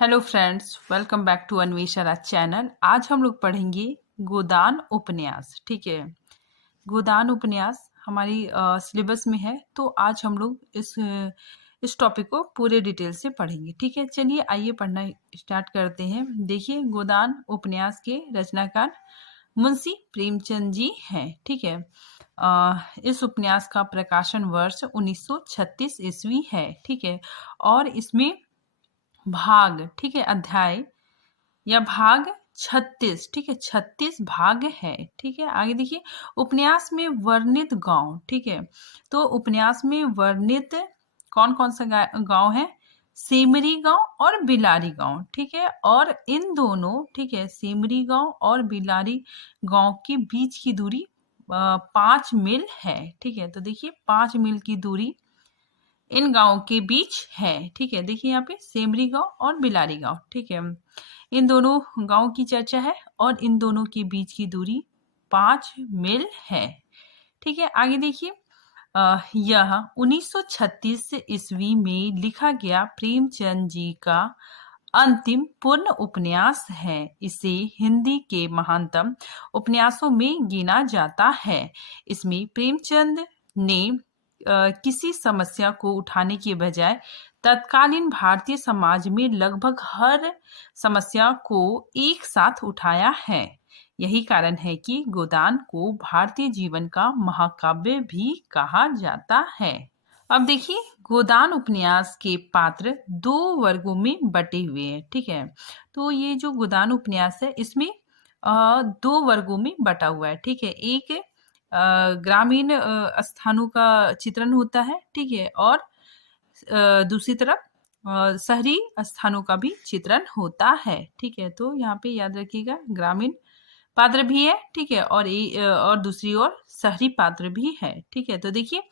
Hello friends, welcome back to Anvesha channel. आज हम लोग पढ़ेंगे गोदान उपन्यास। ठीक है, गोदान उपन्यास हमारी सिलेबस में है, तो आज हम लोग इस टॉपिक को पूरे डिटेल से पढ़ेंगे। ठीक है, चलिए आइए पढ़ना स्टार्ट करते हैं। देखिए, गोदान उपन्यास के रचनाकार मुंशी प्रेमचंद जी हैं। ठीक है, इस उपन्यास का प्रकाशन वर्ष 1936 ईस्वी है। ठीक है, और इसमें भाग, ठीक है, अध्याय या भाग 36, ठीक है, 36 भाग है। ठीक है, आगे देखिए, उपन्यास में वर्णित गांव। ठीक है, तो उपन्यास में वर्णित कौन कौन सा गांव है? सेमरी गांव और बिलारी गांव। ठीक है, और इन दोनों, ठीक है, सेमरी गांव और बिलारी गांव के बीच की दूरी 5 मील है। ठीक है, तो देखिए 5 मील की दूरी इन गांवों के बीच है। ठीक है, देखिए यहाँ पे सेमरी गांव और बिलारी गांव। ठीक है, इन दोनों गांव की चर्चा है और इन दोनों के बीच की दूरी 5 मील है। ठीक है, आगे देखिए, यह 1936 ईस्वी में लिखा गया प्रेमचंद जी का अंतिम पूर्ण उपन्यास है। इसे हिंदी के महानतम उपन्यासों में गिना जाता है। इसमें प्रेमचंद ने किसी समस्या को उठाने के बजाय तत्कालीन भारतीय समाज में लगभग हर समस्या को एक साथ उठाया है। यही कारण है कि गोदान को भारतीय जीवन का महाकाव्य भी कहा जाता है। अब देखिए, गोदान उपन्यास के पात्र 2 वर्गों में बटे हुए हैं। ठीक है, तो ये जो गोदान उपन्यास है इसमें 2 वर्गों में बटा हुआ है। ठीक है, एक ग्रामीण स्थानों का चित्रण होता है। ठीक है, और दूसरी तरफ शहरी स्थानों का भी चित्रण होता है। ठीक है, तो यहाँ पे याद रखिएगा, ग्रामीण पात्र भी है। ठीक है, और दूसरी ओर शहरी पात्र भी है। ठीक है, तो देखिए,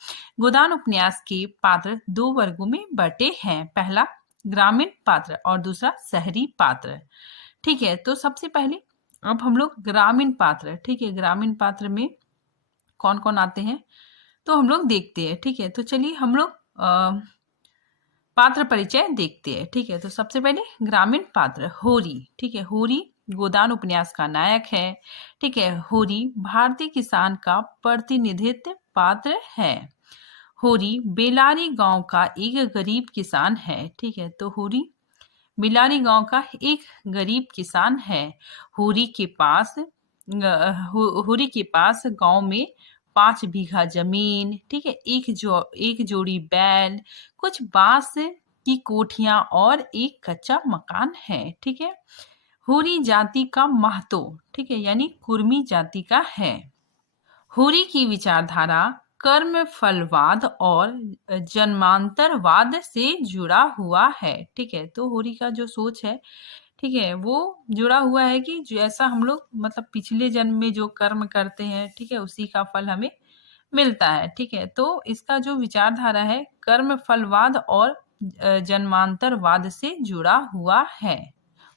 गोदान उपन्यास के पात्र 2 वर्गों में बटे हैं। पहला ग्रामीण पात्र और दूसरा शहरी पात्र। ठीक है, तो सबसे पहले अब हम लोग ग्रामीण पात्र, ठीक है, ग्रामीण पात्र में कौन कौन आते हैं तो हम लोग देखते हैं। ठीक है, तो चलिए हम लोग पात्र परिचय देखते हैं। ठीक है, तो सबसे पहले ग्रामीण पात्र होरी। ठीक है, होरी गोदान उपन्यास का नायक है। ठीक है, होरी भारतीय किसान का प्रतिनिधित्व पात्र है। होरी बेलारी गांव का एक गरीब किसान है। ठीक है, तो होरी बिलारी गांव का एक गरीब किसान है। होरी के पास होरी के पास गांव में 5 बीघा जमीन, ठीक है, एक जोड़ी बैल, कुछ बांस की कोठियां और एक कच्चा मकान है। ठीक है, होरी जाति का महतो, ठीक है, यानी कुर्मी जाति का है। होरी की विचारधारा कर्म फलवाद और जन्मांतरवाद से जुड़ा हुआ है। ठीक है, तो होरी का जो सोच है, ठीक है, वो जुड़ा हुआ है कि जैसा हम लोग मतलब पिछले जन्म में जो कर्म करते हैं, ठीक है, उसी का फल हमें मिलता है। ठीक है, तो इसका जो विचारधारा है कर्म फलवाद और जन्मांतरवाद से जुड़ा हुआ है।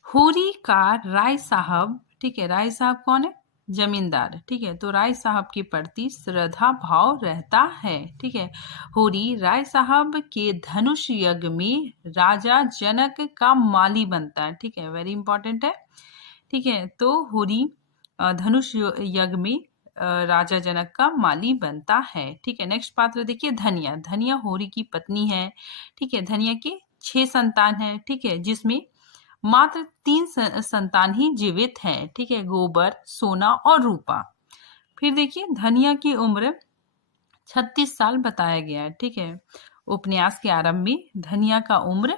होरी का राय साहब, ठीक है, राय साहब कौन है? जमींदार। ठीक है, तो राय साहब के प्रति श्रद्धा भाव रहता है। ठीक है, होरी राय साहब के धनुष यज्ञ में राजा जनक का माली बनता है। ठीक है, वेरी इंपॉर्टेंट है। ठीक है, तो होरी धनुष यज्ञ में राजा जनक का माली बनता है। ठीक है, नेक्स्ट पात्र देखिए, धनिया। धनिया होरी की पत्नी है। ठीक है, धनिया के 6 संतान है। ठीक है, जिसमें मात्र 3 संतान ही जीवित हैं। ठीक है, गोबर, सोना और रूपा। फिर देखिए, धनिया की उम्र 36 साल बताया गया है। ठीक है, उपन्यास के आरंभ में धनिया का उम्र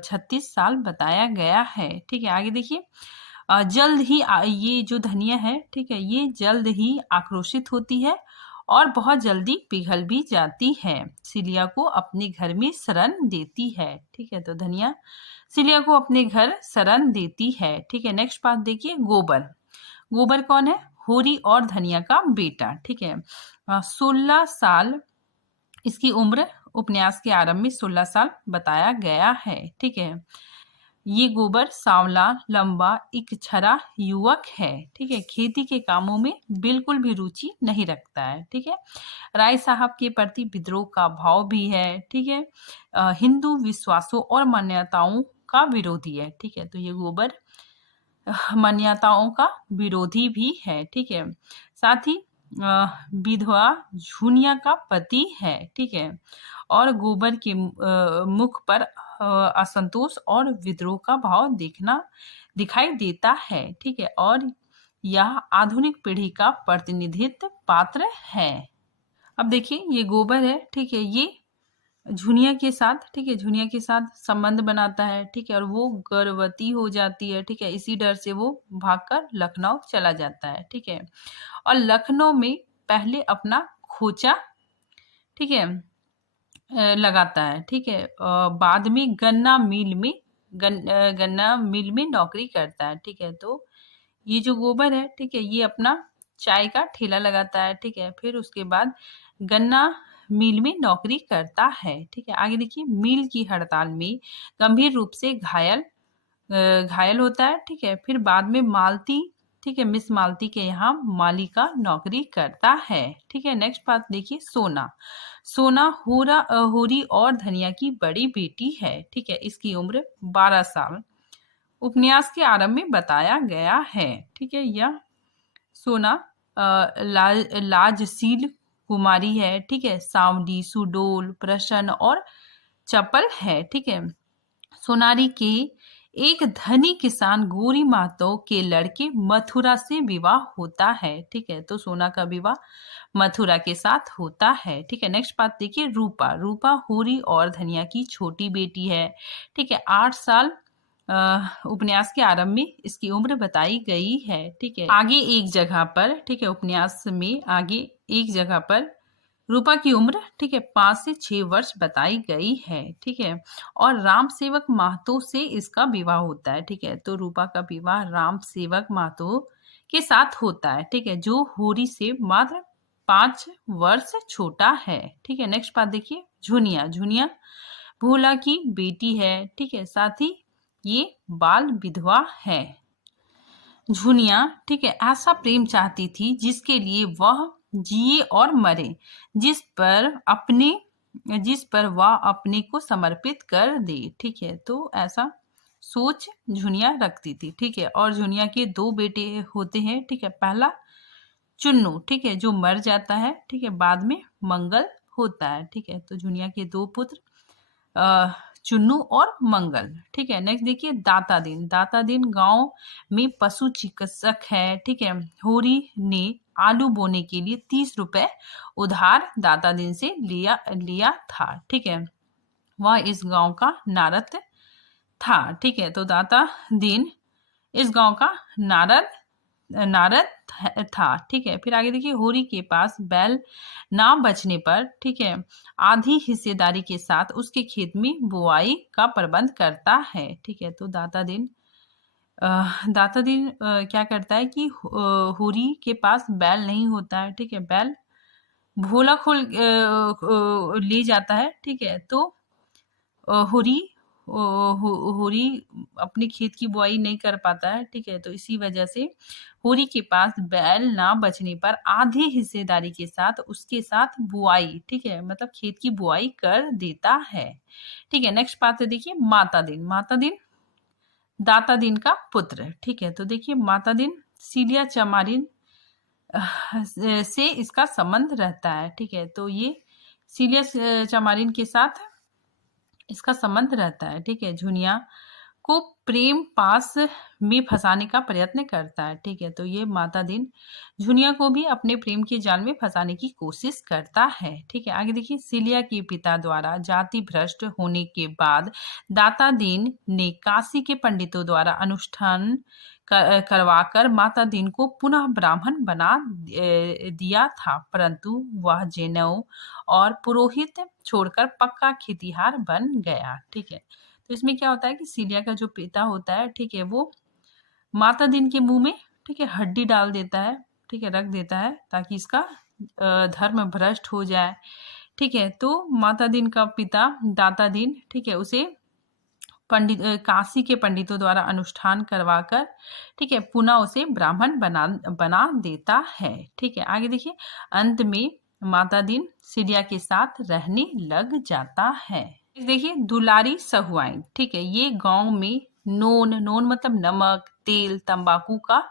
36 साल बताया गया है। ठीक है, आगे देखिए, जल्द ही ये जो धनिया है, ठीक है, ये जल्द ही आक्रोशित होती है और बहुत जल्दी पिघल भी जाती है। सिलिया को अपने घर में शरण देती है। ठीक है, तो धनिया सिलिया को अपने घर शरण देती है। ठीक है, नेक्स्ट बात देखिए, गोबर। गोबर कौन है? होरी और धनिया का बेटा। ठीक है, 16 साल इसकी उम्र उपन्यास के आरंभ में 16 साल बताया गया है। ठीक है, ये गोबर सांवला, लंबा, इकछरा युवक है। ठीक है, खेती के कामों में बिल्कुल भी रुचि नहीं रखता है। ठीक है, राय साहब के प्रति विद्रोह का भाव भी है। ठीक है, हिंदू विश्वासों और मान्यताओं का विरोधी है। ठीक है, तो ये गोबर मान्यताओं का विरोधी भी है। ठीक है, साथ ही विधवा झुनिया का पति है। ठीक है, और गोबर के मुख पर असंतोष और विद्रोह का भाव दिखाई देता है। ठीक है, और यह आधुनिक पीढ़ी का प्रतिनिधित्व पात्र है। अब देखिए ये गोबर है। ठीक है, ये झुनिया के साथ, ठीक है, झुनिया के साथ संबंध बनाता है। ठीक है, और वो गर्भवती हो जाती है। ठीक है, इसी डर से वो भागकर लखनऊ चला जाता है। ठीक है, और लखनऊ में पहले अपना खोचा, ठीक है, लगाता है। ठीक है, बाद में गन्ना मिल में नौकरी करता है। ठीक है, तो ये जो गोबर है, ठीक है, ये अपना चाय का ठेला लगाता है। ठीक है, फिर उसके बाद गन्ना मिल में नौकरी करता है। ठीक है, आगे देखिए, मिल की हड़ताल में गंभीर रूप से घायल होता है। ठीक है, फिर बाद में मालती, ठीक है, मिस मालती के यहाँ माली का नौकरी करता है। ठीक है, नेक्स्ट बात देखिए, सोना होरी और धनिया की बड़ी बेटी है। ठीक है, इसकी उम्र 12 साल उपन्यास के आरंभ में बताया गया है। ठीक है, यह सोना लाजशील कुमारी है। ठीक है, सांवली, सुडोल, प्रसन्न और चपल है। ठीक है, सोनारी के एक धनी किसान गोरी महतो के लड़के मथुरा से विवाह होता है। ठीक है, तो सोना का विवाह मथुरा के साथ होता है। ठीक है, नेक्स्ट बात देखिए, रूपा होरी और धनिया की छोटी बेटी है। ठीक है, 8 साल उपन्यास के आरंभ में इसकी उम्र बताई गई है। ठीक है, आगे एक जगह पर, ठीक है, उपन्यास में आगे एक जगह पर रूपा की उम्र, ठीक है, 5 से 6 वर्ष बताई गई है। ठीक है, और राम सेवक महतो से इसका विवाह होता है। ठीक है, तो रूपा का विवाह राम सेवक महतो के साथ होता है। ठीक है, जो होरी से मात्र 5 वर्ष छोटा है। ठीक है, नेक्स्ट बात देखिए, झुनिया भोला की बेटी है। ठीक है, साथ ही ये बाल विधवा है। झुनिया, ठीक है, ऐसा प्रेम चाहती थी जिसके लिए वह जिए और मरे, जिस पर वह अपने को समर्पित कर दे। ठीक है, तो ऐसा सोच झुनिया रखती थी। ठीक है, और झुनिया के 2 बेटे होते हैं। ठीक है, पहला चुन्नू, ठीक है, जो मर जाता है। ठीक है, बाद में मंगल होता है। ठीक है, तो झुनिया के 2 पुत्र चुन्नू और मंगल। ठीक है, नेक्स्ट देखिए, दाता दिन गांव में पशु चिकित्सक है। ठीक है, होरी ने आलू बोने के लिए 30 रुपए उधार दाता दिन से लिया था। ठीक है, वह इस गांव का नारद था। ठीक है, तो दाता दिन इस गांव का नारद था। ठीक है, फिर आगे देखिए, होरी के पास बैल ना बचने पर, ठीक है, आधी हिस्सेदारी के साथ उसके खेत में बुआई का प्रबंध करता है। ठीक है, तो दाता दिन क्या करता है कि होरी के पास बैल नहीं होता है। ठीक है, बैल भोला खोल ले जाता है। ठीक है, तो होरी अपने खेत की बुआई नहीं कर पाता है। ठीक है, तो इसी वजह से होरी के पास बैल ना बचने पर आधे हिस्सेदारी के साथ उसके साथ बुआई, ठीक है, मतलब खेत की बुआई कर देता है। ठीक है, नेक्स्ट बात है देखिए, माता दिन दाता दिन का पुत्र। ठीक है, तो देखिए, माता दिन सीलिया चमारिन से इसका संबंध रहता है। ठीक है, तो ये सीलिया चमारिन के साथ इसका संबंध रहता है। ठीक है, झुनिया को प्रेम पास में फंसाने का प्रयत्न करता है। ठीक है, तो ये माता दिन झुनिया को भी अपने प्रेम के जाल में फंसाने की कोशिश करता है। ठीक है, आगे देखिए, सिलिया के पिता द्वारा जाति भ्रष्ट होने के बाद दाता दिन ने काशी के पंडितों द्वारा अनुष्ठान करवाकर माता दिन को पुनः ब्राह्मण बना दिया था, परंतु वह जैनों और पुरोहित छोड़कर पक्का खेतिहार बन गया। ठीक है, तो इसमें क्या होता है कि सिलिया का जो पिता होता है, ठीक है, वो माता दिन के मुंह में, ठीक है, हड्डी डाल देता है। ठीक है, रख देता है ताकि इसका धर्म भ्रष्ट हो जाए। ठीक है, तो माता दिन का पिता दाता दिन, ठीक है, उसे काशी के पंडितों द्वारा अनुष्ठान करवाकर, ठीक है, पुनः उसे ब्राह्मण बना देता है। ठीक है, आगे देखिए, अंत में माता दिन सिलिया के साथ रहने लग जाता है। देखिए दुलारी सहुआइन, ठीक है, ये गांव में नोन, नोन मतलब नमक, तेल, तंबाकू का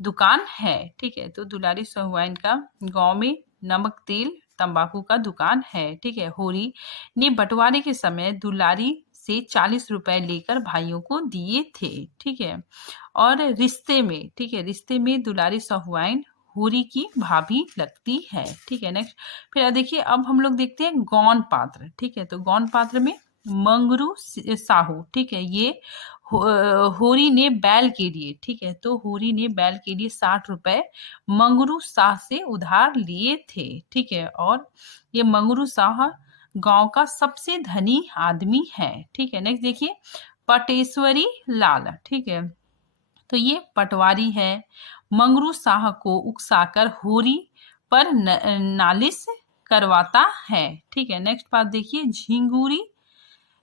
दुकान है, ठीक है। तो दुलारी सहुआइन का गांव में नमक, तेल, तंबाकू का दुकान है, ठीक है। होरी ने बंटवारे के समय दुलारी से 40 रुपए लेकर भाइयों को दिए थे, ठीक है। और रिश्ते में, ठीक है, रिश्ते में दुलारी सहुआइन होरी की भाभी लगती है, ठीक है। नेक्स्ट फिर देखिए अब हम लोग देखते हैं गौन पात्र, ठीक है। तो गौन पात्र में मंगरू साहू, ठीक है, ये होरी ने बैल के लिए, ठीक है, तो होरी ने बैल के लिए 60 रुपए मंगरू शाह से उधार लिए थे, ठीक है। और ये मंगरू शाह गांव का सबसे धनी आदमी है, ठीक है। नेक्स्ट देखिए पटेश्वरी लाल, ठीक है, तो ये पटवारी है, मंगरू शाह को उकसाकर होरी पर नालिश करवाता है, ठीक है। नेक्स्ट बात देखिए झिंगुरी,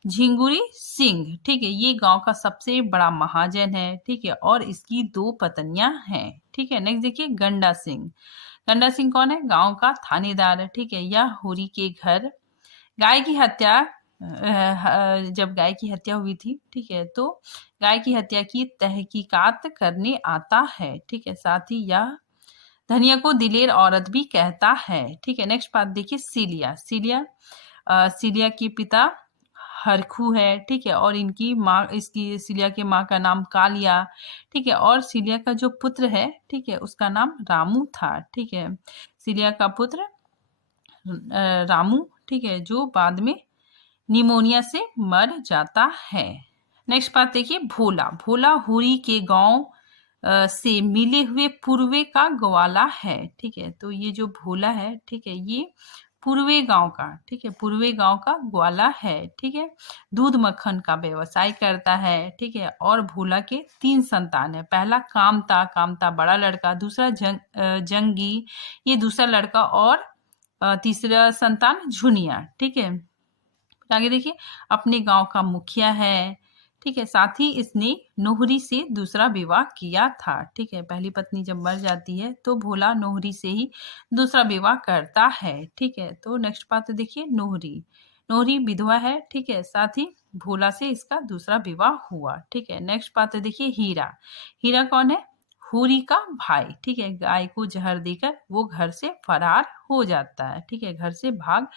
झिंगुरी सिंह, ठीक है, ये गांव का सबसे बड़ा महाजन है, ठीक है, और इसकी 2 पत्नियां हैं, ठीक है। नेक्स्ट देखिए गंडा सिंह, गंडा सिंह कौन है? गांव का थानेदार है, ठीक है। यह होरी के घर गाय की हत्या, जब गाय की हत्या हुई थी, ठीक है, तो गाय की हत्या की तहकीकात करने आता है, ठीक है। साथ ही यह धनिया को दिलेर औरत भी कहता है, ठीक है। नेक्स्ट बात देखिए सीलिया, सीलिया सीलिया के पिता हरखू है, ठीक है, और इनकी माँ, इसकी सीलिया के माँ का नाम कालिया, ठीक है, और सीलिया का जो पुत्र है, ठीक है, उसका नाम रामू था, ठीक है। सीलिया का पुत्र रामू, ठीक है, जो बाद में निमोनिया से मर जाता है। नेक्स्ट बात देखिए भोला, भोला होरी के गांव से मिले हुए पूर्वे का ग्वाला है, ठीक है। तो ये जो भोला है, ठीक है, ये पूर्वे गांव का, ठीक है, पूर्वे गांव का ग्वाला है, ठीक है। दूध मक्खन का व्यवसाय करता है, ठीक है, और भोला के 3 संतान है। पहला कामता, कामता बड़ा लड़का, दूसरा जंगी, ये दूसरा लड़का, और तीसरा संतान झुनिया, ठीक है। आगे देखिए अपने गांव का मुखिया है, ठीक है। साथ ही इसने नोहरी से दूसरा विवाह किया था, ठीक है। पहली पत्नी जब मर जाती है तो भोला नोहरी से ही दूसरा विवाह करता है, ठीक है। तो नेक्स्ट बात देखिए नोहरी, नोहरी विधवा है, ठीक है। साथ ही भोला से इसका दूसरा विवाह हुआ, ठीक है। नेक्स्ट बात देखिए हीरा, हीरा कौन है? होरी का भाई, ठीक है। गाय को जहर देकर वो घर से फरार हो जाता है, ठीक है, घर से भाग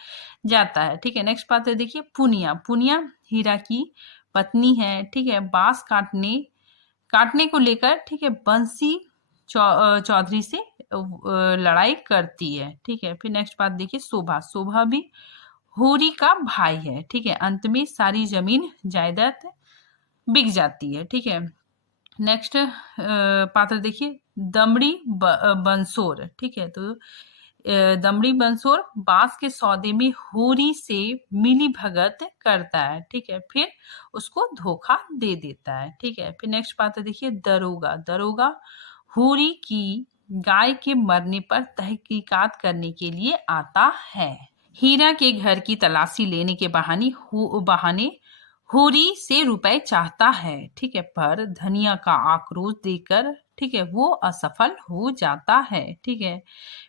जाता है, ठीक है। नेक्स्ट बात है देखिए पुनिया, पुनिया हीरा की पत्नी है, ठीक है। बांस काटने काटने को लेकर, ठीक है, बंसी चौधरी से लड़ाई करती है, ठीक है। फिर नेक्स्ट बात देखिए शोभा, शोभा भी होरी का भाई है, ठीक है। अंत में सारी जमीन जायदाद बिक जाती है, ठीक है। नेक्स्ट पात्र देखिए दमड़ी बंसोर, ठीक है। तो दमड़ी बंसोर बांस के सौदे में होरी से मिली भगत करता है, ठीक है, फिर उसको धोखा दे देता है, ठीक है। फिर नेक्स्ट पात्र देखिए दरोगा, दरोगा होरी की गाय के मरने पर तहकीकात करने के लिए आता है। हीरा के घर की तलाशी लेने के बहाने होरी से रुपए चाहता है, ठीक है, पर धनिया का आक्रोश देकर, ठीक है, वो असफल हो जाता है, ठीक है।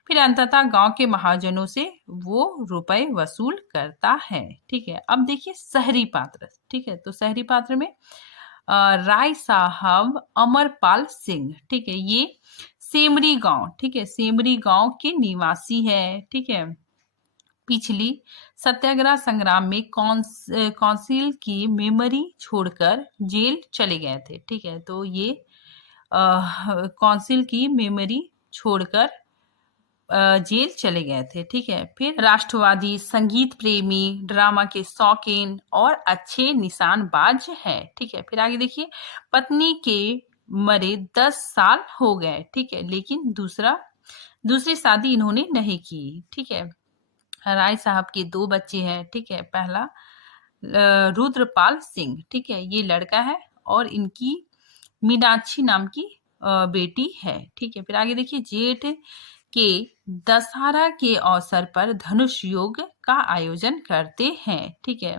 फिर अंततः गांव के महाजनों से वो रुपए वसूल करता है, ठीक है। अब देखिए शहरी पात्र, ठीक है। तो शहरी पात्र में राय साहब अमरपाल सिंह, ठीक है, ये सेमरी गांव, ठीक है, सेमरी गांव के निवासी है, ठीक है। पिछली सत्याग्रह संग्राम में कौंसिल की मेमोरी छोड़कर जेल चले गए थे, ठीक है। तो ये कौंसिल की मेमोरी छोड़कर जेल चले गए थे, ठीक है। फिर राष्ट्रवादी, संगीत प्रेमी, ड्रामा के शौकीन और अच्छे निशानबाज है, ठीक है। फिर आगे देखिए पत्नी के मरे 10 साल हो गए, ठीक है, लेकिन दूसरी शादी इन्होंने नहीं की, ठीक है। राय साहब के 2 बच्चे हैं, ठीक है। पहला रुद्रपाल सिंह, ठीक है, ये लड़का है, और इनकी मीनाक्षी नाम की बेटी है, ठीक है। फिर आगे देखिए जेठ के दशहरा के अवसर पर धनुष योग का आयोजन करते हैं, ठीक है।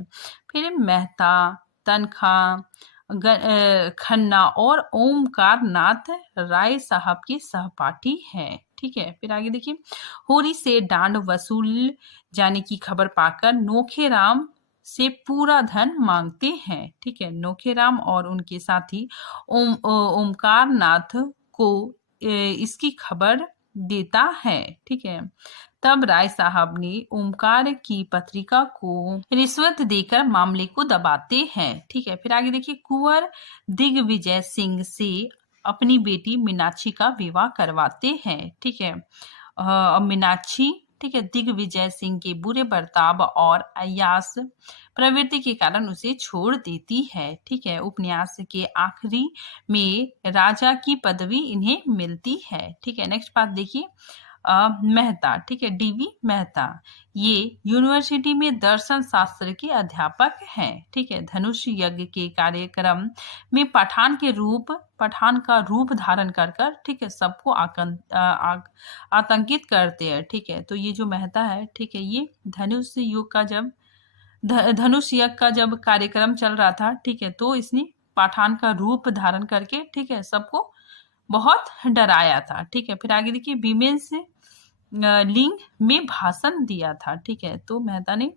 फिर मेहता, तनखा, खन्ना और ओमकार नाथ राय साहब के सहपाठी हैं, ठीक है। फिर आगे देखिए होरी से डांड वसूल जाने की खबर पाकर नोखे राम से पूरा धन मांगते हैं। ठीक है, नोखेराम और उनके साथी ओमकार नाथ को इसकी खबर देता है। ठीक है, तब राय साहब ने ओमकार की पत्रिका को रिश्वत देकर मामले को दबाते हैं। ठीक है, फिर आगे देखिए, कुंवर दिग्विजय सिंह से अपनी बेटी मीनाक्षी का विवाह करवाते हैं। ठीक है, मीनाक्षी, ठीक है, दिग्विजय सिंह के बुरे बर्ताव और अयास प्रवृत्ति के कारण उसे छोड़ देती है। ठीक है, उपन्यास के आखिरी में राजा की पदवी इन्हें मिलती है। ठीक है, नेक्स्ट बात देखिए, मेहता, ठीक है, डीवी मेहता, ये यूनिवर्सिटी में दर्शन शास्त्र के अध्यापक हैं। ठीक है, धनुष यज्ञ के कार्यक्रम में पठान का रूप धारण कर कर, ठीक है, सबको आतंकित करते हैं। ठीक है, तो ये जो मेहता है, ठीक है, ये धनुष यज्ञ का जब कार्यक्रम चल रहा था, ठीक है, तो इसने पठान का रूप धारण करके, ठीक है, सबको बहुत डराया था। ठीक है, फिर आगे देखिए, विमेंस लिंग में भाषण दिया था। ठीक है, तो मेहता ने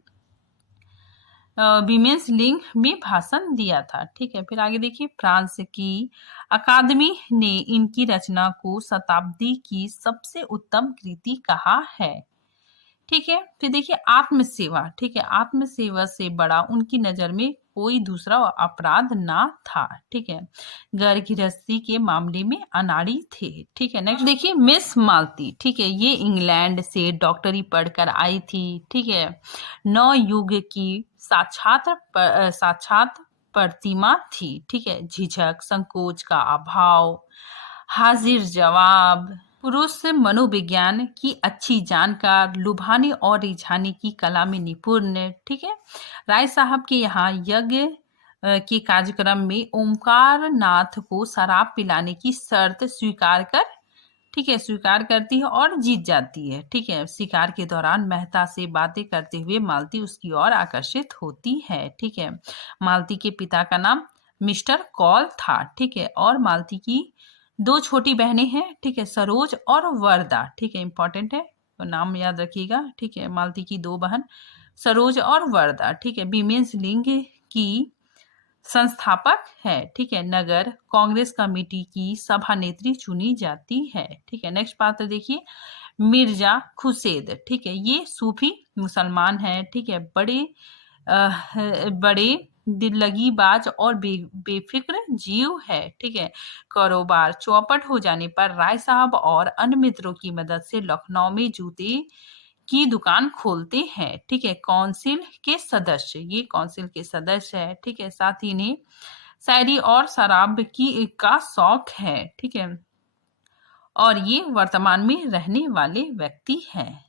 विमेंस लिंग में भाषण दिया था। ठीक है, फिर आगे देखिए, फ्रांस की अकादमी ने इनकी रचना को शताब्दी की सबसे उत्तम कृति कहा है। ठीक है, फिर देखिए, आत्मसेवा, ठीक है, आत्मसेवा से बड़ा उनकी नजर में कोई दूसरा अपराध ना था। ठीक है, घर गृहस्थी के मामले में अनाड़ी थे। ठीक है, नेक्स्ट देखिए, मिस मालती, ठीक है, ये इंग्लैंड से डॉक्टरी पढ़कर आई थी। ठीक है, नौ युग की साक्षात प्रतिमा थी। ठीक है, झिझक संकोच का अभाव, हाजिर जवाब, पुरुष मनोविज्ञान की अच्छी जानकार, लुभाने और रिझाने की कला में निपुण। ठीक है, राय साहब के यहाँ यज्ञ के कार्यक्रम में ओमकार नाथ को शराब पिलाने की शर्त स्वीकार करती है और जीत जाती है। ठीक है, शिकार के दौरान मेहता से बातें करते हुए मालती उसकी ओर आकर्षित होती है। ठीक है, मालती के पिता का नाम मिस्टर कॉल था। ठीक है, और मालती की दो छोटी बहनें हैं। ठीक है, सरोज और वरदा। ठीक है, इंपॉर्टेंट है, तो नाम याद रखिएगा। ठीक है, मालती की दो बहन सरोज और वरदा। ठीक है, विमेंस लिंग की संस्थापक है। ठीक है, नगर कांग्रेस कमेटी की सभानेत्री चुनी जाती है। ठीक है, नेक्स्ट पात्र देखिए, मिर्जा खुसेद। ठीक है, ये सूफी मुसलमान है। ठीक है, बड़े दिल्लगीबाज और बेफिक्र जीव है। ठीक है, कारोबार चौपट हो जाने पर राय साहब और अन्य मित्रों की मदद से लखनऊ में जूते की दुकान खोलते हैं। ठीक है, काउंसिल के सदस्य है। ठीक है, साथ ही इन्हें शायरी और शराब का शौक है। ठीक है, और ये वर्तमान में रहने वाले व्यक्ति हैं।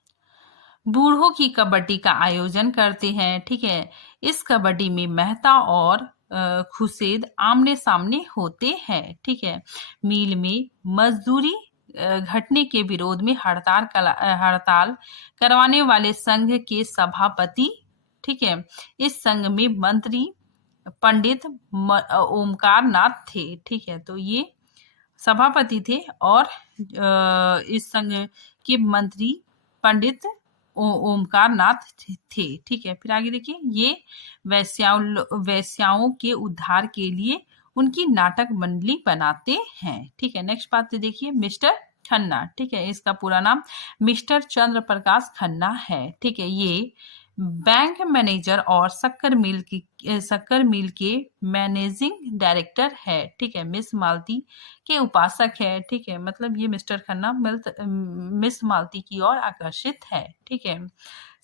बूढ़ों की कबड्डी का आयोजन करते हैं। ठीक है, इस कबड्डी में मेहता और खुसेद आमने सामने होते हैं। ठीक है, मील में मजदूरी घटने के विरोध में हड़ताल करवाने वाले संघ के सभापति। ठीक है, इस संघ में मंत्री पंडित ओमकार नाथ थे। ठीक है, तो ये सभापति थे और इस संघ के मंत्री पंडित ओमकार नाथ थे। ठीक है, फिर आगे देखिए, ये वैश्याओं के उद्धार के लिए उनकी नाटक मंडली बनाते हैं। ठीक है, नेक्स्ट बात देखिए, मिस्टर खन्ना। ठीक है, इसका पूरा नाम मिस्टर चंद्र प्रकाश खन्ना है। ठीक है, ये बैंक मैनेजर और शक्कर मिल के मैनेजिंग डायरेक्टर है। ठीक है, मिस मालती के उपासक है। ठीक है, मतलब ये मिस्टर खन्ना मिस मालती की ओर आकर्षित है। ठीक है,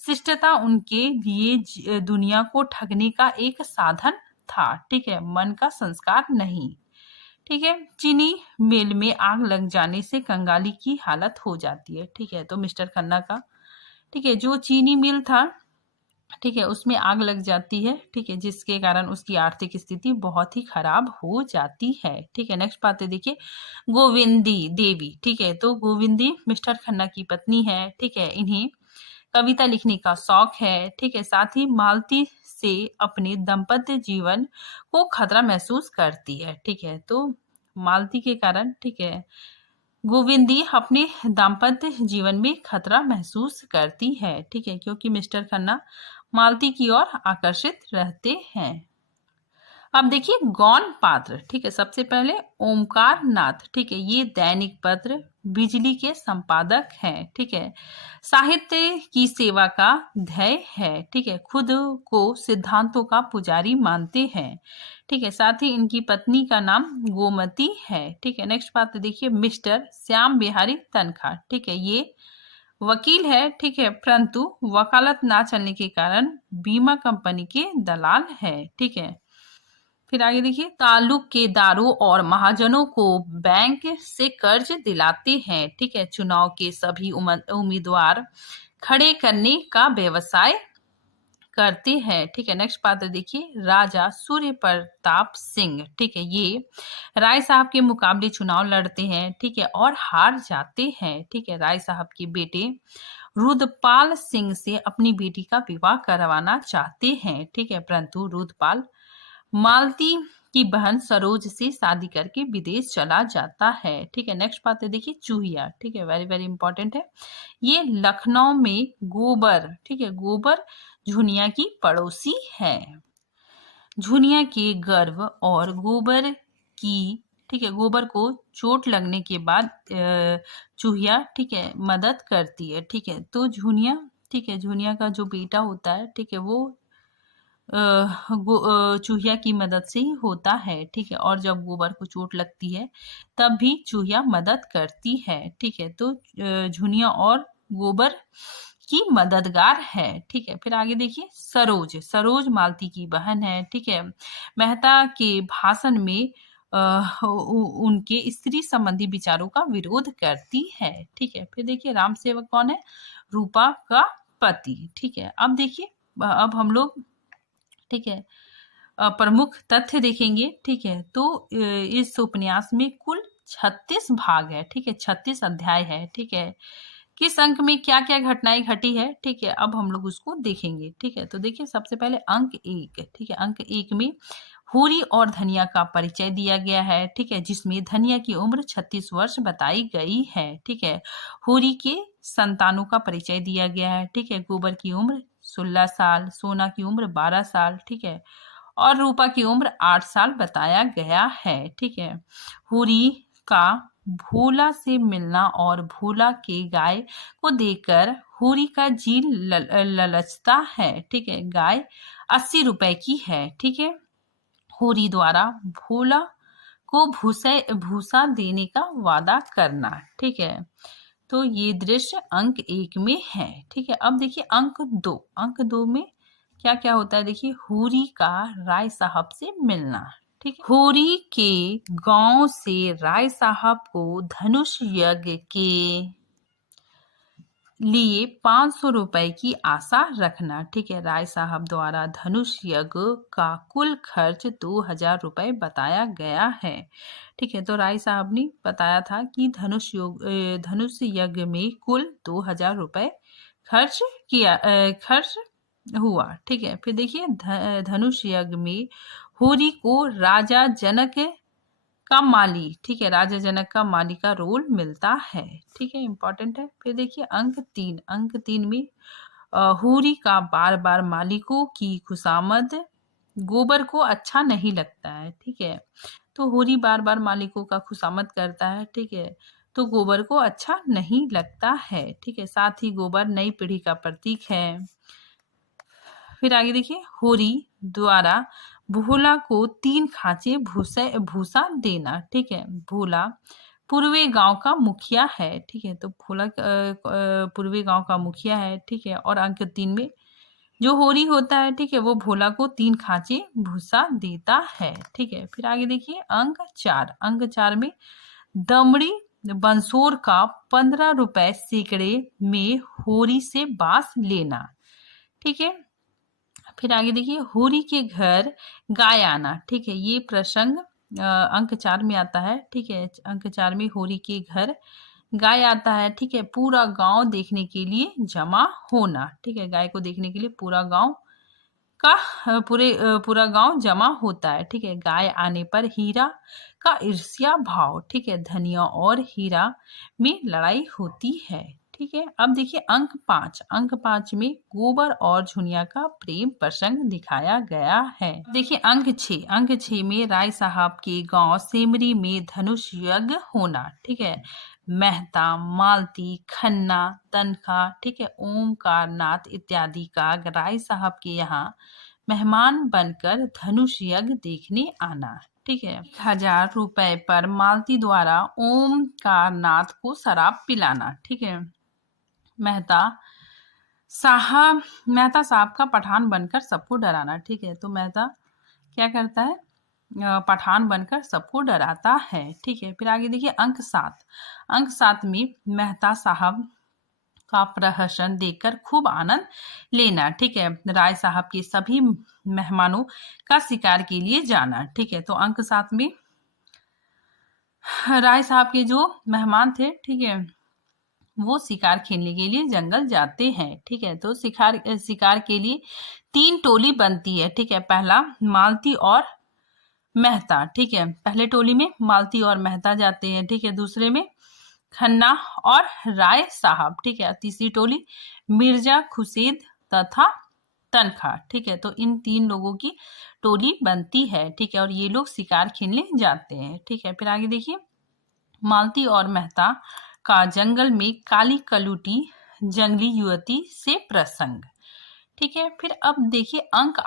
शिष्टता उनके लिए दुनिया को ठगने का एक साधन था। ठीक है, मन का संस्कार नहीं। ठीक है, चीनी मिल में आग लग जाने से कंगाली की हालत हो जाती है। ठीक है, तो मिस्टर खन्ना का, ठीक है, जो चीनी मिल था, ठीक है, उसमें आग लग जाती है। ठीक है, जिसके कारण उसकी आर्थिक स्थिति बहुत ही खराब हो जाती है। ठीक है, नेक्स्ट बात है देखिए, गोविंदी देवी। ठीक है, तो गोविंदी मिस्टर खन्ना की पत्नी है। ठीक है, इन्हें कविता लिखने का शौक है। ठीक है, साथ ही मालती से अपने दाम्पत्य जीवन को खतरा महसूस करती है। ठीक है, तो मालती के कारण, ठीक है, गोविंदी अपने दाम्पत्य जीवन में खतरा महसूस करती है। ठीक है, क्योंकि मिस्टर खन्ना मालती की ओर आकर्षित रहते हैं। अब देखिए गौण पात्र, ठीक है, सबसे पहले ओमकार नाथ, ठीक है, ये दैनिक पत्र बिजली के संपादक हैं, ठीक है, साहित्य की सेवा का ध्येय है, ठीक है, खुद को सिद्धांतों का पुजारी मानते हैं, ठीक है, साथ ही इनकी पत्नी का नाम गोमती है, ठीक है। नेक्स्ट पात्र देखिए मिस्टर श्याम बिहारी तनखा, ठीक है, ये वकील है, ठीक है, परंतु वकालत ना चलने के कारण बीमा कंपनी के दलाल है, ठीक है। फिर आगे देखिए ताल्लुक के दारों और महाजनों को बैंक से कर्ज दिलाते हैं, ठीक है, चुनाव के सभी उम्मीदवार खड़े करने का व्यवसाय करते हैं, ठीक है। नेक्स्ट पात्र देखिए राजा सूर्य प्रताप सिंह, ठीक है, ये राय साहब के मुकाबले चुनाव लड़ते हैं, ठीक है, और हार जाते हैं, ठीक है। राय साहब के बेटे रुद्रपाल सिंह से अपनी बेटी का विवाह करवाना चाहते हैं, ठीक है, परंतु रुद्रपाल मालती की बहन सरोज से शादी करके विदेश चला जाता है, ठीक है। नेक्स्ट बात है देखिए चूहिया, ठीक है, वेरी वेरी इंपॉर्टेंट है, ये लखनऊ में गोबर, ठीक है, गोबर झुनिया की पड़ोसी है। झुनिया के गर्भ और गोबर की, ठीक है, गोबर को चोट लगने के बाद चूहिया, ठीक है, मदद करती है, ठीक है। तो झुनिया, ठीक है, झुनिया का जो बेटा होता है, ठीक है, वो चूहिया की मदद से ही होता है, ठीक है, और जब गोबर को चोट लगती है तब भी चूहिया मदद करती है, ठीक है। तो झुनिया और गोबर की मददगार है, ठीक है। फिर आगे देखिए सरोज, सरोज मालती की बहन है, ठीक है, मेहता के भाषण में उनके स्त्री संबंधी विचारों का विरोध करती है, ठीक है। फिर देखिए राम सेवक कौन है, रूपा का पति, ठीक है। अब देखिए अब हम लोग, ठीक है, प्रमुख तथ्य देखेंगे, ठीक है। तो इस उपन्यास में कुल 36 भाग है, ठीक है, 36 अध्याय है, ठीक है। किस अंक में क्या क्या घटनाएं घटी है, ठीक है, अब हम लोग उसको देखेंगे, ठीक है। तो देखिए सबसे पहले अंक 1, ठीक है, अंक 1 में होरी और धनिया का परिचय दिया गया है, ठीक है, जिसमें धनिया की उम्र 36 वर्ष बताई गई है, ठीक है। होरी के संतानों का परिचय दिया गया है, ठीक है, गोबर की उम्र 16 साल, सोना की उम्र 12 साल, ठीक है, और रूपा की उम्र 8 साल बताया गया है, ठीक है। होरी का भोला से मिलना और भोला के गाय को देखकर होरी का जी ललचता है, ठीक है, गाय 80 रुपए की है, ठीक है। होरी द्वारा भोला को भूसा देने का वादा करना, ठीक है। तो ये दृश्य अंक 1 में है, ठीक है। अब देखिए अंक 2, अंक 2 में क्या क्या होता है, देखिए होरी का राय साहब से मिलना, ठीक है। होरी के गांव से राय साहब को धनुष यज्ञ के लिए 500 रुपए की आशा रखना, ठीक है। राय साहब द्वारा धनुष यज्ञ का कुल खर्च 2000 रुपए बताया गया है, ठीक है। तो राय साहब ने बताया था कि धनुष यज्ञ में कुल 2000 रुपए खर्च हुआ, ठीक है। फिर देखिए धनुष यज्ञ में होरी को राजा जनक का माली, ठीक है, राजा जनक का माली का रोल मिलता है, ठीक है, इंपॉर्टेंट है। फिर देखिए अंक 3, अंक 3 में होरी का बार बार मालिकों की खुशामद गोबर को अच्छा नहीं लगता है, ठीक है। तो होरी बार बार मालिकों का खुशामद करता है, ठीक है, तो गोबर को अच्छा नहीं लगता है, ठीक है। साथ ही गोबर नई पीढ़ी का प्रतीक है। फिर आगे देखिए होरी द्वारा भोला को 3 खांचे भूसा देना, ठीक है। भोला पूर्वे गांव का मुखिया है, ठीक है, तो भोला पूर्वे गांव का मुखिया है, ठीक है। और अंक 3 में जो होरी होता है, ठीक है, वो भोला को 3 खांचे भूसा देता है, ठीक है। फिर आगे देखिए अंक 4, अंक 4 में दमड़ी बंसोर का 15 रुपए सैकड़े में होरी से बांस लेना, ठीक है। फिर आगे देखिए होरी के घर गाय आना, ठीक है, ये प्रसंग अंक 4 में आता है, ठीक है। अंक 4 में होरी के घर गाय आता है, ठीक है, पूरा गांव देखने के लिए जमा होना, ठीक है, गाय को देखने के लिए पूरा गांव पूरा गांव जमा होता है, ठीक है। गाय आने पर हीरा का ईर्ष्या भाव, ठीक है, धनिया और हीरा में लड़ाई होती है, ठीक है। अब देखिए अंक 5 में गोबर और झुनिया का प्रेम प्रसंग दिखाया गया है। देखिए अंक 6 में राय साहब के गांव सेमरी में धनुष यज्ञ होना, ठीक है। मेहता, मालती, खन्ना, तनखा, ठीक है, ओमकार नाथ इत्यादि का राय साहब के यहाँ मेहमान बनकर धनुष यज्ञ देखने आना, ठीक है। 1,000 रुपए पर मालती द्वारा ओमकार नाथ को शराब पिलाना, ठीक है। मेहता साहब का पठान बनकर सबको डराना, ठीक है। तो मेहता क्या करता है, पठान बनकर सबको डराता है, ठीक है। फिर आगे देखिए अंक 7 में मेहता साहब का प्रहसन देखकर खूब आनंद लेना, ठीक है। राय साहब के सभी मेहमानों का शिकार के लिए जाना, ठीक है। तो अंक 7 में राय साहब के जो मेहमान थे, ठीक है, वो शिकार खेलने के लिए जंगल जाते हैं, ठीक है। तो शिकार के लिए 3 टोली बनती है, ठीक है। पहला मालती और मेहता, ठीक है, पहले टोली में मालती और मेहता जाते हैं, ठीक है। दूसरे में खन्ना और राय साहब, ठीक है। तीसरी टोली मिर्जा खुसेद तथा तनखा, ठीक है। तो इन 3 लोगों की टोली बनती है, ठीक है, और ये लोग शिकार खेलने जाते हैं, ठीक है। फिर आगे देखिए मालती और मेहता का जंगल में काली कलूटी जंगली युवती से प्रसंग, ठीक है। फिर अब देखिए अंक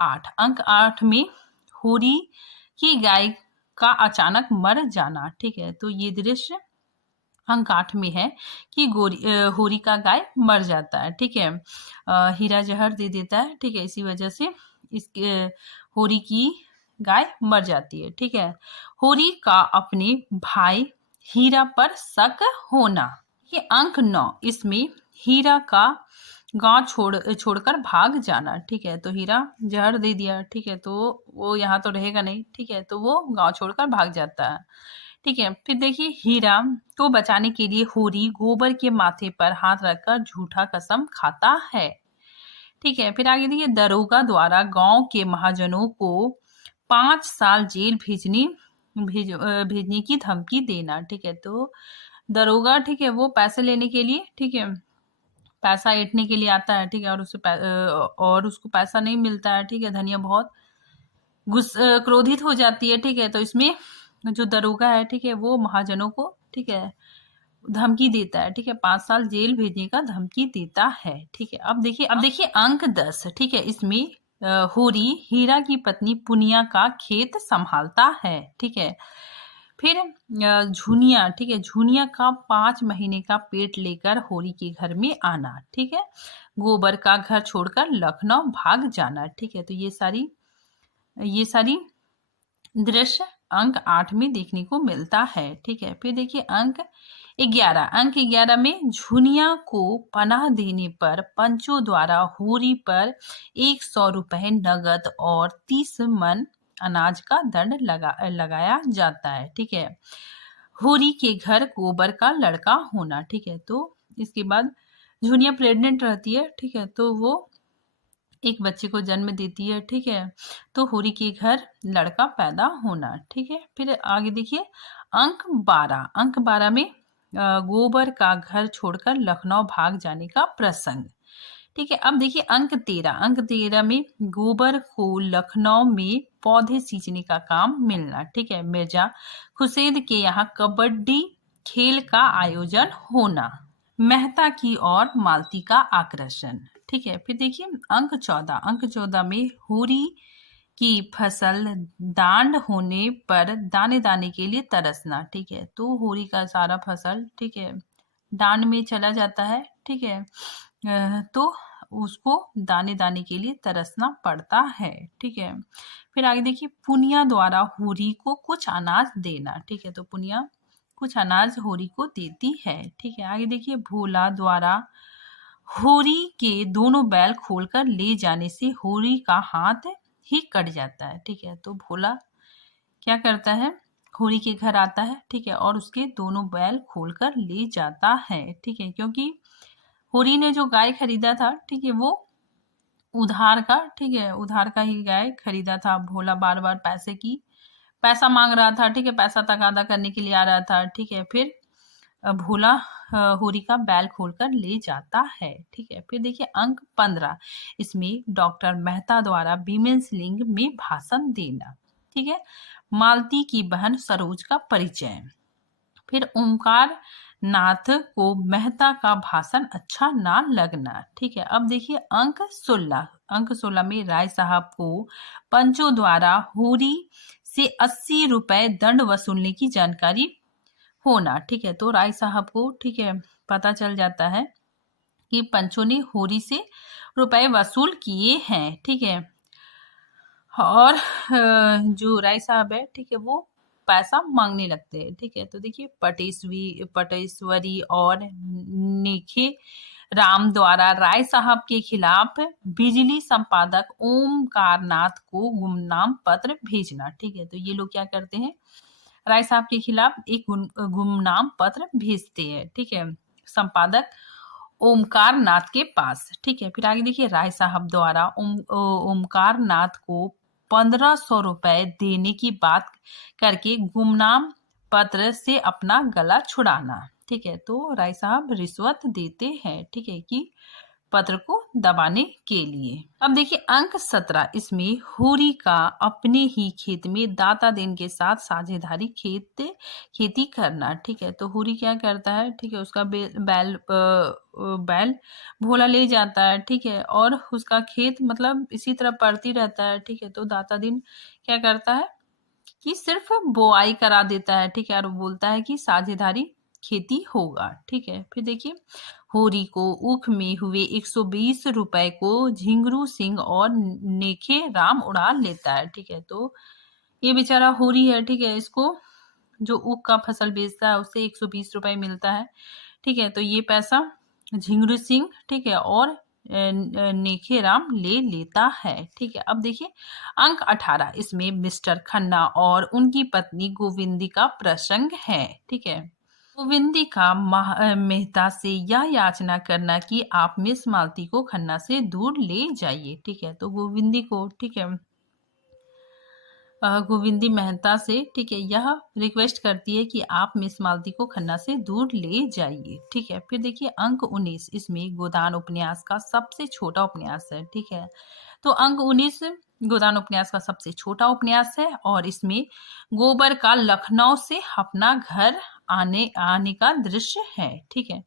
8 में होरी की गाय का अचानक मर जाना, ठीक है। तो ये दृश्य अंक 8 में है कि होरी का गाय मर जाता है, ठीक है। हीरा जहर दे देता है, ठीक है, इसी वजह से इसके होरी की गाय मर जाती है, ठीक है। होरी का अपने भाई हीरा पर शक होना। ये अंक 9, इसमें हीरा का गांव छोड़कर भाग जाना, ठीक है। तो हीरा जहर दे दिया, ठीक है, तो वो यहाँ तो रहेगा नहीं, ठीक है, तो वो गांव छोड़कर भाग जाता है, ठीक है। फिर देखिए हीरा को बचाने के लिए होरी गोबर के माथे पर हाथ रखकर झूठा कसम खाता है, ठीक है। फिर आगे देखिए दरोगा द्वारा गांव के महाजनों को 5 साल जेल भेजने की धमकी देना, ठीक है। तो दरोगा, ठीक है, वो पैसे लेने के लिए, ठीक है, पैसा ऐंठने के लिए आता है, ठीक है, और उसको पैसा नहीं मिलता है, ठीक है। धनिया बहुत क्रोधित हो जाती है, ठीक है। तो इसमें जो दरोगा है, ठीक है, वो महाजनों को, ठीक है, धमकी देता है, ठीक है, 5 साल जेल भेजने का धमकी देता है, ठीक है। अब देखिए अंक 10, ठीक है, इसमें होरी हीरा की पत्नी पुनिया का खेत संभालता है, ठीक है। फिर झुनिया, ठीक है, झुनिया का 5 महीने का पेट लेकर होरी के घर में आना, ठीक है। गोबर का घर छोड़कर लखनऊ भाग जाना, ठीक है। तो ये सारी दृश्य अंक 8 में देखने को मिलता है, ठीक है। फिर देखिए अंक 11 में झुनिया को पनाह देने पर पंचों द्वारा होरी पर 100 रुपए नगद और 30 मन अनाज का दंड लगाया जाता है, ठीक है। होरी के घर गोबर का लड़का होना, ठीक है। तो इसके बाद झुनिया प्रेग्नेंट रहती है, ठीक है, तो वो एक बच्चे को जन्म देती है, ठीक है। तो होरी के घर लड़का पैदा होना, ठीक है। फिर आगे देखिए अंक 12 में गोबर का घर छोड़कर लखनऊ भाग जाने का प्रसंग, ठीक है। अब देखिए अंक 13 में गोबर को लखनऊ में पौधे सींचने का काम मिलना, ठीक है। मिर्जा खुसेद के यहाँ कबड्डी खेल का आयोजन होना, मेहता की और मालती का आकर्षण, ठीक है। फिर देखिए अंक 14 में होरी की फसल दांड होने पर दाने दाने के लिए तरसना, ठीक है। तो होरी का सारा फसल, ठीक है, दांड में चला जाता है, ठीक है, तो उसको दाने दाने के लिए तरसना पड़ता है, ठीक है। फिर आगे देखिए पुनिया द्वारा होरी को कुछ अनाज देना, ठीक है। तो पुनिया कुछ अनाज होरी को देती है, ठीक है। आगे देखिए भोला द्वारा होरी के दोनों बैल खोलकर ले जाने से होरी का हाथ ही कट जाता है, ठीक है। तो भोला क्या करता है, होरी के घर आता है, ठीक है, और उसके दोनों बैल खोलकर ले जाता है, ठीक है। क्योंकि होरी ने जो गाय खरीदा था, ठीक है, वो उधार का, ठीक है, उधार का ही गाय खरीदा था। भोला बार बार पैसा मांग रहा था, ठीक है, पैसा तकादा करने के लिए आ रहा था, ठीक है। फिर भोला होरी का बैल खोलकर ले जाता है। ठीक है, फिर देखिए अंक 15, इसमें डॉक्टर मेहता द्वारा वीमेंस लिंग में भाषण देना। ठीक है, मालती की बहन सरोज का परिचय। फिर ओमकार नाथ को मेहता का भाषण अच्छा ना लगना। ठीक है, अब देखिए अंक 16, अंक 16 में राय साहब को पंचों द्वारा होरी से 80 रुपए दंड वसूलने की जानकारी होना। ठीक है, तो राय साहब को, ठीक है, पता चल जाता है कि पंचों ने होरी से रुपए वसूल किए हैं। ठीक है, और जो राय साहब है, ठीक है, वो पैसा मांगने लगते हैं। ठीक है, तो देखिए पटेश्वरी और नेखे राम द्वारा राय साहब के खिलाफ बिजली संपादक ओमकार नाथ को गुमनाम पत्र भेजना। ठीक है, तो ये लोग क्या करते हैं, राय साहब के खिलाफ एक गुमनाम पत्र भेजते हैं। ठीक है, संपादक ओमकार नाथ के पास। ठीक है, फिर आगे देखिए राय साहब द्वारा ओमकार नाथ को 1500 रुपए देने की बात करके गुमनाम पत्र से अपना गला छुड़ाना। ठीक है, तो राय साहब रिश्वत देते हैं। ठीक है, कि पत्र को दबाने के लिए। अब देखिए अंक 17, इसमें होरी का अपने ही खेत में दाता दिन के साथ साझेदारी खेती करना। ठीक है, तो होरी क्या करता है, ठीक है, उसका बैल भोला ले जाता है। ठीक है, और उसका खेत मतलब इसी तरह पड़ती रहता है। ठीक है, तो दाता दिन क्या करता है कि सिर्फ बोआई करा देता है। ठीक है, और बोलता है कि साझेदारी खेती होगा। ठीक है, फिर देखिए होरी को ऊख में हुए 120 रुपए को झिंगरू सिंह और नेखे राम उड़ा लेता है। ठीक है, तो ये बेचारा होरी है, ठीक है, इसको जो ऊख का फसल बेचता है उससे 120 रुपए मिलता है। ठीक है, तो ये पैसा झिंगरू सिंह, ठीक है, और नेखे राम ले लेता है। ठीक है, अब देखिए अंक 18, इसमें मिस्टर खन्ना और उनकी पत्नी गोविंदी का प्रसंग है। ठीक है, गोविंदी का मेहता से यह याचना करना कि आप मिस मालती को खन्ना से दूर ले जाइए। ठीक है, तो गोविंदी को, ठीक है, गोविंदी मेहता से, ठीक है, यह रिक्वेस्ट करती है कि आप मिस मालती को खन्ना से दूर ले जाइए। ठीक है, फिर देखिए अंक 19, इसमें गोदान उपन्यास का सबसे छोटा उपन्यास है। ठीक है, तो अंक 19 गोदान उपन्यास का सबसे छोटा उपन्यास है और इसमें गोबर का लखनऊ से अपना घर आने का दृश्य है। ठीक है,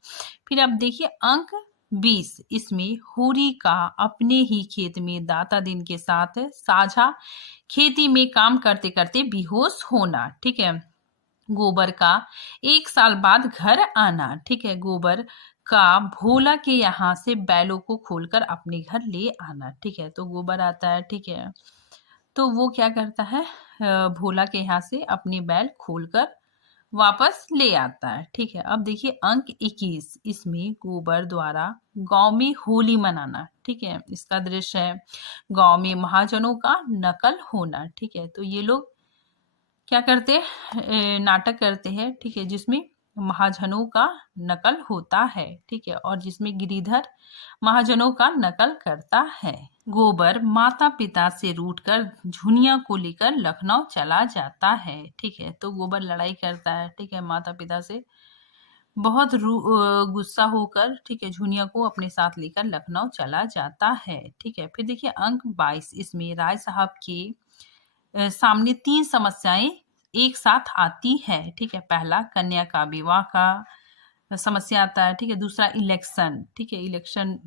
फिर अब देखिए अंक 20, इसमें होरी का अपने ही खेत में दाता दिन के साथ साझा खेती में काम करते करते बेहोश होना। ठीक है, गोबर का 1 साल बाद घर आना। ठीक है, गोबर का भोला के यहाँ से बैलों को खोलकर अपने घर ले आना। ठीक है, तो गोबर आता है, ठीक है, तो वो क्या करता है, भोला के यहाँ से अपने बैल खोलकर वापस ले आता है। ठीक है, अब देखिए अंक 21, इसमें गोबर द्वारा गांव में होली मनाना। ठीक है, इसका दृश्य है गांव में महाजनों का नकल होना। ठीक है, तो ये लोग क्या करते हैं, नाटक करते हैं। ठीक है, जिसमें महाजनों का नकल होता है। ठीक है, और जिसमें गिरिधर महाजनों का नकल करता है। गोबर माता पिता से रूठकर झुनिया को लेकर लखनऊ चला जाता है। ठीक है, तो गोबर लड़ाई करता है, ठीक है, माता पिता से बहुत गुस्सा होकर, ठीक है, झुनिया को अपने साथ लेकर लखनऊ चला जाता है। ठीक है, फिर देखिए अंक 22, इसमें राय साहब के सामने 3 समस्याएं एक साथ आती है। ठीक है, पहला कन्या का विवाह का समस्या आता है। ठीक है, दूसरा इलेक्शन, ठीक है, इलेक्शन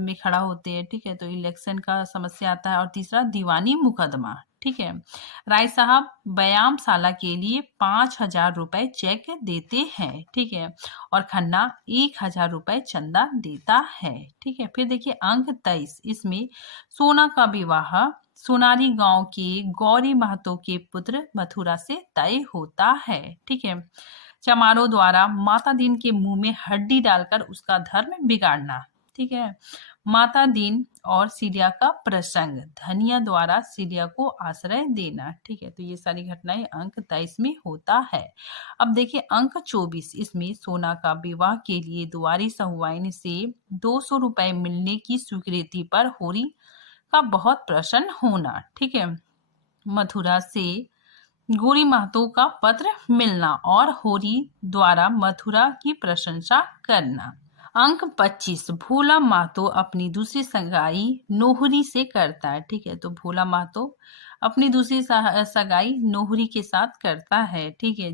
में खड़ा होते हैं। ठीक है, तो इलेक्शन का समस्या आता है, और तीसरा दीवानी मुकदमा। ठीक है, राय साहब व्यायामशाला के लिए 5000 रुपए चेक देते हैं। ठीक है, और खन्ना 1000 रुपए चंदा देता है। ठीक है, फिर देखिए अंक 23, इसमें सोना का विवाह सोनारी गांव के गौरी महतो के पुत्र मथुरा से तय होता है। ठीक है, चमारों द्वारा माता दीन के मुंह में हड्डी डालकर उसका धर्म बिगाड़ना। ठीक है, माता दीन और सीरिया का प्रसंग, धनिया द्वारा सीरिया को आश्रय देना। ठीक है, तो ये सारी घटनाएं अंक 23 में होता है। अब देखिए अंक 24, इसमें सोना का विवाह के लिए दुआरी सहुआइन से 200 रुपए मिलने की स्वीकृति पर होरी का बहुत प्रसन्न होना। ठीक है, मथुरा से गौरी महतो का पत्र मिलना और होरी द्वारा मथुरा की प्रशंसा करना। अंक 25, भोला महतो अपनी दूसरी सगाई नोहरी से करता है। ठीक है, तो भोला महतो अपनी दूसरी सगाई नोहरी के साथ करता है। ठीक है,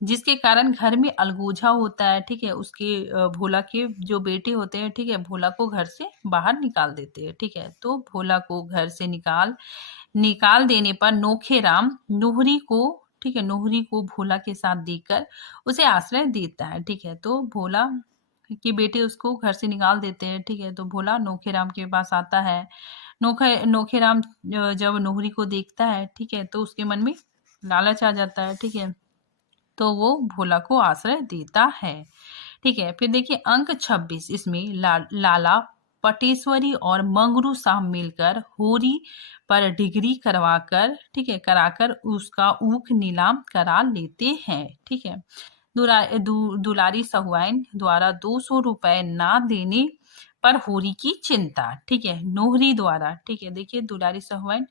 जिसके कारण घर में अलगोजा होता है। ठीक है, उसके भोला के जो बेटे होते हैं, ठीक है, भोला को घर से बाहर निकाल देते हैं। ठीक है, तो भोला को घर से निकाल देने पर नोखेराम नोहरी को, ठीक है, नोहरी को भोला के साथ देकर उसे आश्रय देता है। ठीक है, तो भोला के बेटे उसको घर से निकाल देते हैं। ठीक है, तो भोला नोखेराम के पास आता है। नोखेराम जब नोहरी को देखता है, ठीक है, तो उसके मन में लालच आ जाता है। ठीक है, तो वो भोला को आश्रय देता है। ठीक है, फिर देखिए अंक 26, इसमें लाला पटेश्वरी और मंगरू साहब मिलकर होरी पर डिग्री करवाकर, ठीक है, कराकर उसका ऊख नीलाम करा लेते हैं। ठीक है, दुलारी सहुआइन द्वारा 200 रुपए ना देने पर होरी की चिंता। ठीक है, नोहरी द्वारा, ठीक है, देखिए दुलारी सहुआइन,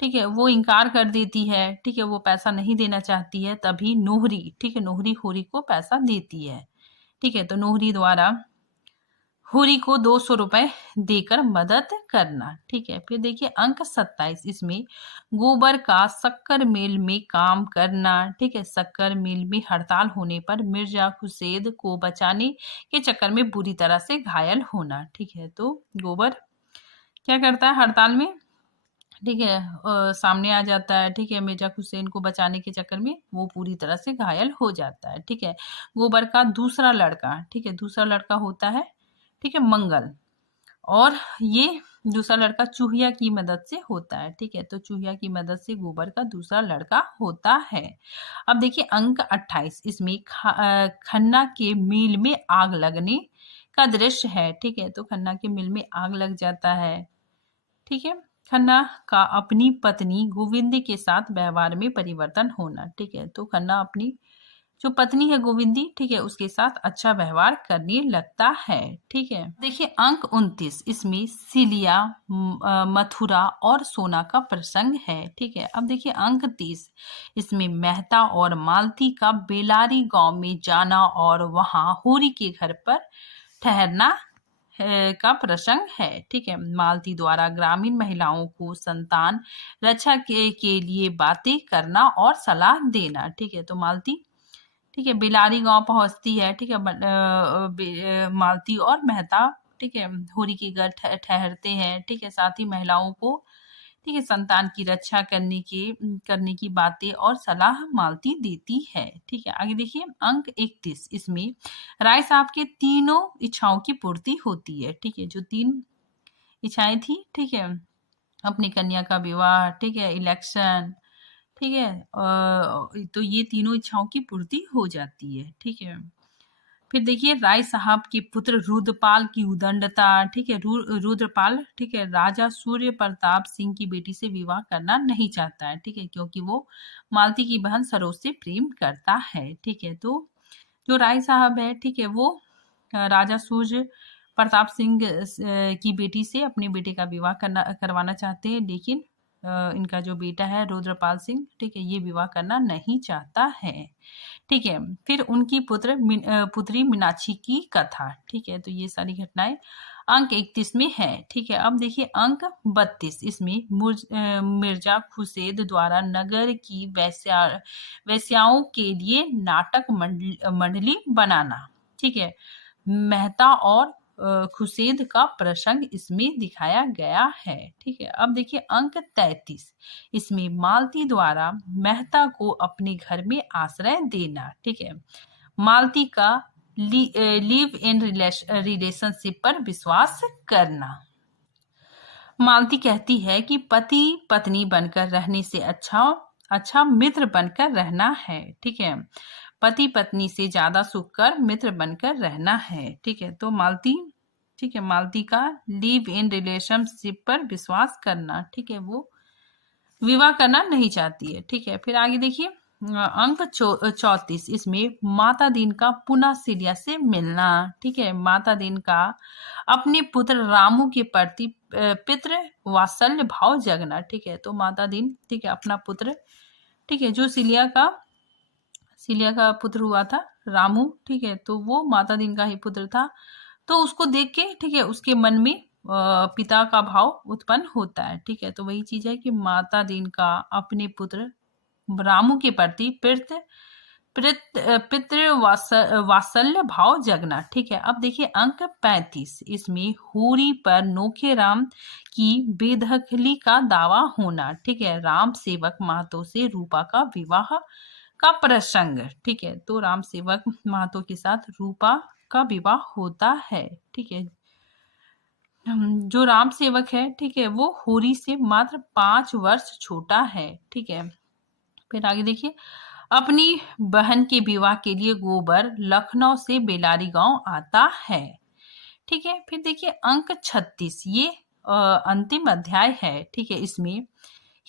ठीक है, वो इनकार कर देती है। ठीक है, वो पैसा नहीं देना चाहती है। तभी नोहरी, ठीक है, नोहरी होरी को पैसा देती है। ठीक है, तो नोहरी द्वारा होरी को 200 रुपए देकर मदद करना। ठीक है, फिर देखिए अंक 27, इसमें गोबर का शक्कर मिल में काम करना। ठीक है, शक्कर मिल में हड़ताल होने पर मिर्जा खुर्शीद को बचाने के चक्कर में बुरी तरह से घायल होना। ठीक है, तो गोबर क्या करता है हड़ताल में, ठीक है, सामने आ जाता है। ठीक है, मिर्जा हुसैन को बचाने के चक्कर में वो पूरी तरह से घायल हो जाता है। ठीक है, गोबर का दूसरा लड़का, ठीक है, दूसरा लड़का होता है, ठीक है, मंगल, और ये दूसरा लड़का चूहिया की मदद से होता है। ठीक है, तो चूहिया की मदद से गोबर का दूसरा लड़का होता है। अब देखिए अंक 28, इसमें खन्ना के मिल में आग लगने का दृश्य है। ठीक है, तो खन्ना के मिल में आग लग जाता है। ठीक है, खन्ना का अपनी पत्नी गोविंदी के साथ व्यवहार में परिवर्तन होना। ठीक है, तो खन्ना अपनी जो पत्नी है गोविंदी, ठीक है, उसके साथ अच्छा व्यवहार करने लगता है। ठीक है, देखिए अंक 29, इसमें सिलिया, मथुरा और सोना का प्रसंग है। ठीक है, अब देखिए अंक 30, इसमें मेहता और मालती का बेलारी गांव में जाना और वहां होरी के घर पर ठहरना का प्रसंग है। ठीक है, मालती द्वारा ग्रामीण महिलाओं को संतान रक्षा के लिए बातें करना और सलाह देना। ठीक है, तो मालती, ठीक है, बिलारी गांव पहुंचती है। ठीक है, मालती और मेहता, ठीक है, होरी के घर ठहरते हैं। ठीक है, साथ ही महिलाओं को, ठीक है, संतान की रक्षा करने की बातें और सलाह मालती देती है। ठीक है, आगे देखिए अंक 31, इसमें राय साहब के तीनों इच्छाओं की पूर्ति होती है। ठीक है, जो 3 इच्छाएं थी, ठीक है, अपनी कन्या का विवाह, ठीक है, इलेक्शन, ठीक है, तो ये तीनों इच्छाओं की पूर्ति हो जाती है। ठीक है, फिर देखिए राय साहब के पुत्र रुद्रपाल की उदंडता। ठीक है, रुद्रपाल, ठीक है, राजा सूर्य प्रताप सिंह की बेटी से विवाह करना नहीं चाहता है। ठीक है, क्योंकि वो मालती की बहन सरोज से प्रेम करता है। ठीक है, तो जो राय साहब है, ठीक है, वो राजा सूर्य प्रताप सिंह की बेटी से अपने बेटे का विवाह करवाना चाहते हैं, लेकिन इनका जो बेटा है रुद्रपाल सिंह, ठीक है, ये विवाह करना नहीं चाहता है। ठीक है, फिर उनकी पुत्री मीनाक्षी की कथा। ठीक है, तो ये सारी घटनाएं अंक 31 में है। ठीक है, अब देखिए अंक 32, इसमें मिर्जा खुर्शीद द्वारा नगर की वैश्याओं के लिए नाटक मंडली बनाना। ठीक है, मेहता और खुर्शीद का प्रसंग इसमें दिखाया गया है। ठीक है, अब देखिए अंक 33, इसमें मालती द्वारा मेहता को अपने घर में आश्रय देना। ठीक है, मालती का लिव इन रिलेशनशिप पर विश्वास करना। मालती कहती है कि पति पत्नी बनकर रहने से अच्छा मित्र बनकर रहना है। ठीक है, पति पत्नी से ज्यादा सुख कर मित्र बनकर रहना है। ठीक है, तो मालती, ठीक है, मालती का लिव इन रिलेशनशिप पर विश्वास करना, ठीक है, वो विवाह करना नहीं चाहती है। ठीक है, फिर आगे देखिए अंक 34, इसमें माता दीन का पुनः सिलिया से मिलना। ठीक है, माता दीन का अपने पुत्र रामू के प्रति पितृ वात्सल्य भाव जगना। ठीक है, तो माता दीन, ठीक है, अपना पुत्र ठीक है, जो सिलिया का पुत्र हुआ था रामू, ठीक है, तो वो माता दीन का ही पुत्र था। तो उसको देख के, ठीक है, उसके मन में पिता का भाव उत्पन्न होता है। ठीक है, तो वही चीज है कि माता दीन का अपने पुत्र रामू के प्रति वात्सल्य भाव जगना। ठीक है, अब देखिए अंक 35, इसमें होरी पर नोखे राम की बेदखली का दावा होना। ठीक है, राम सेवक महतो से रूपा का विवाह का प्रसंग। ठीक है, तो राम सेवक महतो के साथ रूपा का विवाह होता है। ठीक है, जो राम सेवक है, ठीक है, वो होरी से मात्र 5 वर्ष छोटा है। ठीक है, फिर आगे देखिए, अपनी बहन के विवाह के लिए गोबर लखनऊ से बेलारी गांव आता है। ठीक है, फिर देखिए अंक 36, ये अंतिम अध्याय है। ठीक है, इसमें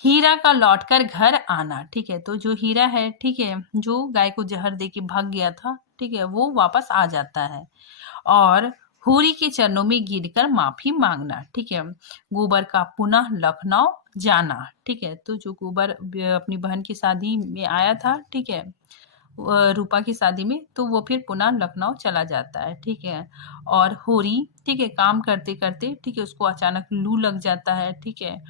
हीरा का लौटकर घर आना। ठीक है, तो जो हीरा है, ठीक है, जो गाय को जहर दे के भाग गया था, ठीक है, वो वापस आ जाता है और होरी के चरणों में गिरकर माफी मांगना। ठीक है, गोबर का पुनः लखनऊ जाना। ठीक है, तो जो गोबर अपनी बहन की शादी में आया था, ठीक है, रूपा की शादी में, तो वो फिर पुनः लखनऊ चला जाता है। ठीक है, और होरी, ठीक है, काम करते करते, ठीक है, उसको अचानक लू लग जाता है। ठीक है,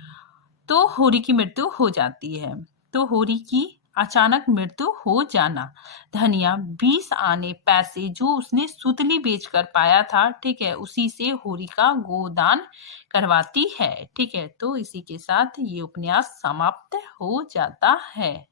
तो होरी की मृत्यु हो जाती है। तो होरी की अचानक मृत्यु हो जाना। धनिया 20 आने पैसे जो उसने सुतली बेचकर पाया था, ठीक है, उसी से होरी का गोदान करवाती है। ठीक है, तो इसी के साथ ये उपन्यास समाप्त हो जाता है।